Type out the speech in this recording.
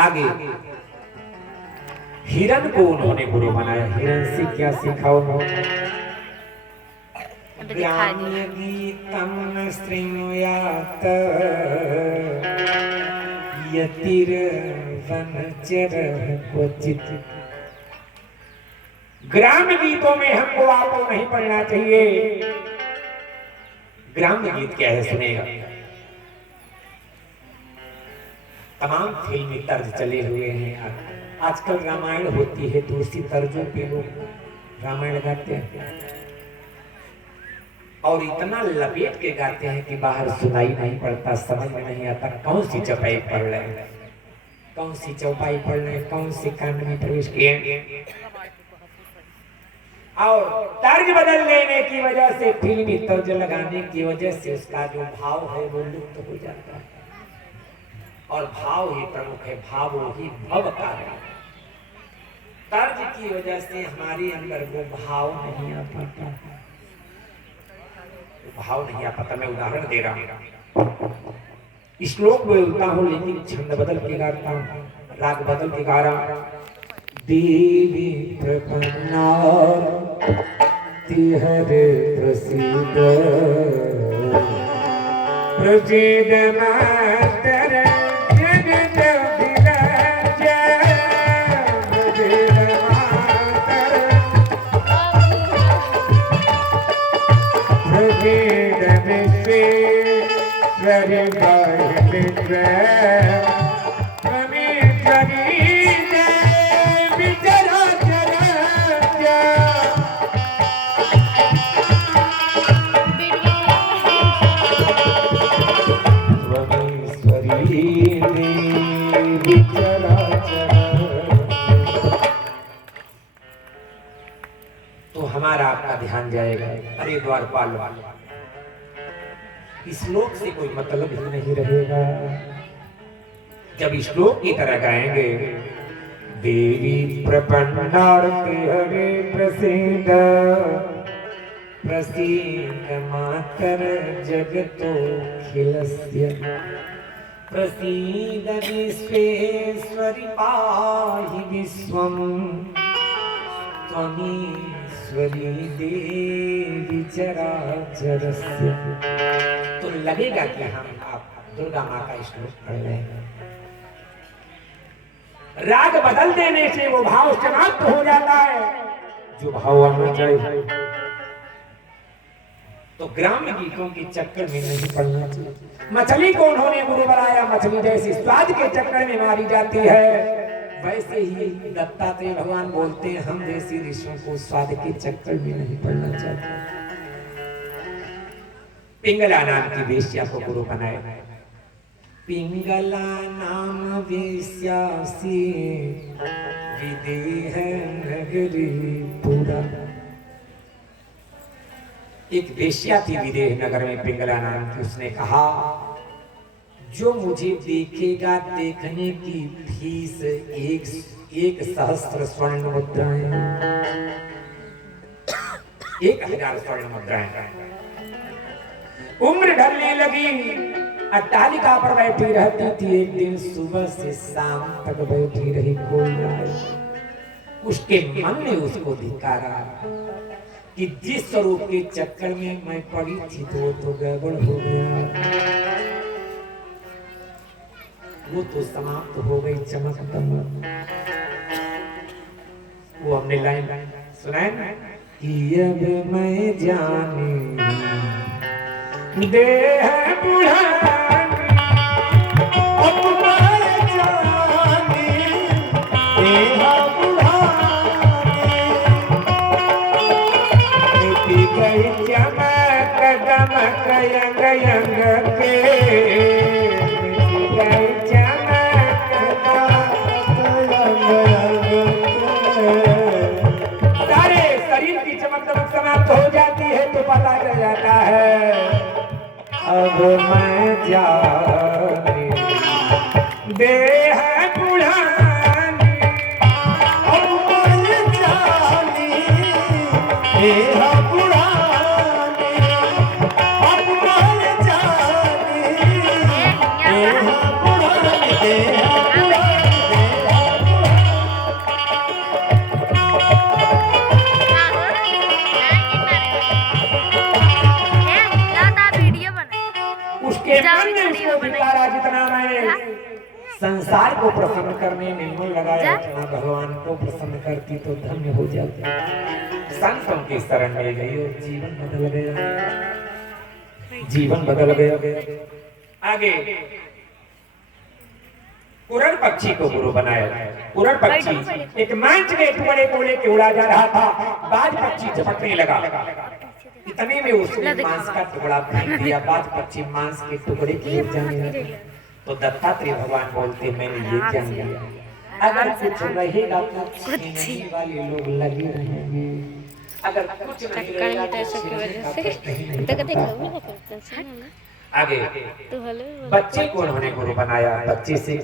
आगे हिरण को उन्होंने गुरु बनाया। हिरण से क्या सीखा उन्होंने? ग्राम्य गीतम श्रृणुयात यतिर्वनचर क्वचित्। ग्राम्य गीतों में हमको आपको नहीं पढ़ना चाहिए। ग्राम्य गीत क्या है सुनेगा। तमाम फिल्मी तर्ज चले हुए हैं। आजकल रामायण होती है तो उसी तर्जों पे लोग रामायण गाते हैं और इतना लपेट के गाते हैं कि बाहर सुनाई नहीं पड़ता, समझ में नहीं आता कौन सी चौपाई पढ़ रहे हैं, कौन सी चौपाई पढ़ रहे हैं, कौन सी कांड में प्रवेश किए। और तर्ज बदल लेने की वजह से, फिल्मी तर्ज लगाने की वजह से उसका जो भाव है वो लुप्त हो जाता है। और भाव ही प्रमुख है, भाव ही भव का है। तर्ज की वजह से हमारे अंदर वो भाव नहीं आ पाता, भाव नहीं आ पाता। मैं उदाहरण दे रहा हूँ। श्लोक बोलता हूँ लेकिन छंद बदल के गाता हूँ, राग बदल के गा रहा हूँ। देवी प्रपन्ना तिहरे प्रसीद प्रसीद मातर जगत विराज प्रसीद मातर प्रसीद विश्वेश्वर गायत्री तो हमारा आपका ध्यान जाएगा, अरे द्वारपाल श्लोक से कोई मतलब ही नहीं रहेगा। जब श्लोक की तरह गाएंगे, देवी प्रपन्नार्ति हरे प्रसीद प्रसीद मातर जगतो खिलस्य प्रसीद विश्वेश्वरि पाहि विश्वं त्वमीश्वरी देवी चराचरस्य। तो लगेगा कि हम आप दुर्गा माँ का श्लोक पढ़ रहे हैं। राग बदल देने से वो भाव समाप्त हो जाता है जो भाव आना चाहिए। तो ग्राम्य गीतों के चक्कर में नहीं पड़ना चाहिए। मछली को उन्होंने गुरु बनाया, मछली जैसे स्वाद के चक्कर में मारी जाती है, वैसे ही दत्तात्रेय भगवान बोलते हैं हम जैसे ऋषियों को स्वाद के चक्कर में नहीं पड़ना चाहिए। पिंगला नाम की वेश्या को गुरु बनाया। पिंगला नाम वेश्या से विदेह नगरी पूरा। एक वेश्या थी विदेह नगर में, पिंगला नाम की। उसने कहा जो मुझे देखेगा देखने की फीस एक सहस्त्र स्वर्ण मुद्राएं, 1000 स्वर्ण मुद्राएं। उम्र ढलने लगी, अट्टालिका पर बैठी रहती थी। एक दिन सुबह से शाम तक बैठी रही, कोई आए। उसके मन ने उसको धिक्कारा कि जिस स्वरूप के चक्कर में मैं पड़ी थी तो गड़बड़ हो गया, वो तो समाप्त हो गई चमक दमक। वो हमने लाइन सुनाए ना कि अब मैं जाने देह बुढ़ानी, अब मैं जाने देह बुढ़ानी, गई चमक दमक यंग यंग के, गई चमक दमक यंग के। सारे शरीर की चमक दमक समाप्त हो जाती है तो पता चल जाता है अब मैं जाने देह बुढ़ानी, अब मैं जाने देह बुढ़ानी, अब मैं जाने देह बुढ़ानी, देह बुढ़ानी, संसार को प्रसन्न करने में मन लगाया, उतना भगवान को प्रसन्न करती तो धन्य हो जाती। संतों की शरण में गई और जीवन बदल गया, जीवन बदल गया। आगे कुरण पक्षी को गुरु बनाया। कुरण पक्षी एक मंच में टुकड़े को लेके उड़ा जा रहा था, बाज पक्षी झपटने लगा, इतने में उसने मांस का टुकड़ा फेंक दिया, बाज पक्षी मांस के टुकड़े गिर जाने लगे। तो दत्तात्रेय भगवान बोलते मैंने ये जान लिया, अगर कुछ रहेगा तो छीनने वाले लोग लगे रहेंगे, अगर कुछ नहीं रहेगा तो आगे बच्चे को उन्होंने गुरु बनाया। बच्चे से